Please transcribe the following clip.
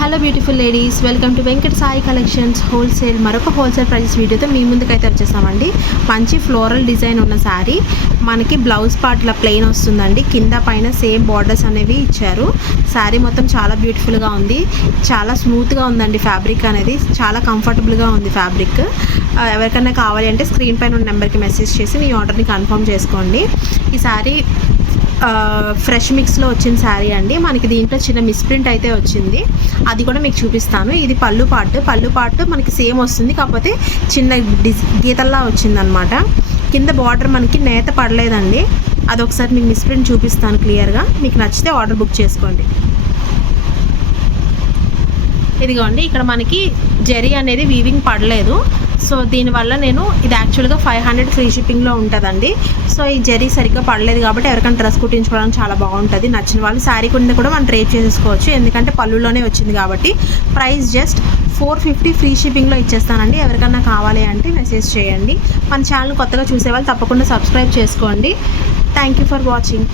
Hello beautiful ladies, welcome to Venkata Sai collections wholesale. మరొక wholesale price వీడియోతో మీ ముందుకైతే వచ్చేసామండి. మంచి ఫ్లోరల్ డిజైన్ ఉన్న శారీ, మనకి బ్లౌజ్ పార్ట్ల ప్లెయిన్ వస్తుందండి. కింద పైన సేమ్ బార్డర్స్ అనేవి ఇచ్చారు. శారీ మొత్తం చాలా బ్యూటిఫుల్గా ఉంది, చాలా స్మూత్గా ఉందండి. ఫ్యాబ్రిక్ అనేది చాలా కంఫర్టబుల్గా ఉంది ఫ్యాబ్రిక్. ఎవరికైనా కావాలి అంటే స్క్రీన్ పైన ఉన్న నెంబర్కి మెసేజ్ చేసి మీ ఆర్డర్ని కన్ఫర్మ్ చేసుకోండి. ఈ శారీ ఫ్రెష్ మిక్స్లో వచ్చిన శారీ అండి. మనకి దీంట్లో చిన్న మిస్ప్రింట్ అయితే వచ్చింది, అది కూడా మీకు చూపిస్తాను. ఇది పళ్ళు పార్ట్ మనకి సేమ్ వస్తుంది, కాకపోతే చిన్న గీతల్లా వచ్చిందనమాట. కింద బార్డర్ మనకి నేత పడలేదండి. అదొకసారి మీకు మిస్ప్రింట్ చూపిస్తాను క్లియర్గా. మీకు నచ్చితే ఆర్డర్ బుక్ చేసుకోండి. ఇదిగోండి, ఇక్కడ మనకి జరీ అనేది వీవింగ్ పడలేదు. సో దీనివల్ల నేను ఇది యాక్చువల్గా 500 ఫ్రీ షిప్పింగ్లో ఉంటుందండి. సో ఈ జరీ సరిగ్గా పడలేదు కాబట్టి ఎవరికైనా డ్రెస్ కుట్టించుకోవడానికి చాలా బాగుంటుంది. నచ్చిన వాళ్ళు శారీ కింద కూడా మనం ట్రేడ్ చేసేసుకోవచ్చు, ఎందుకంటే పళ్ళులోనే వచ్చింది కాబట్టి. ప్రైస్ జస్ట్ 450 ఫ్రీ షిప్పింగ్లో ఇచ్చేస్తానండి. ఎవరికైనా కావాలి అంటే మెసేజ్ చేయండి. మన ఛానల్ కొత్తగా చూసే వాళ్ళు తప్పకుండా సబ్స్క్రైబ్ చేసుకోండి. Thank you for watching.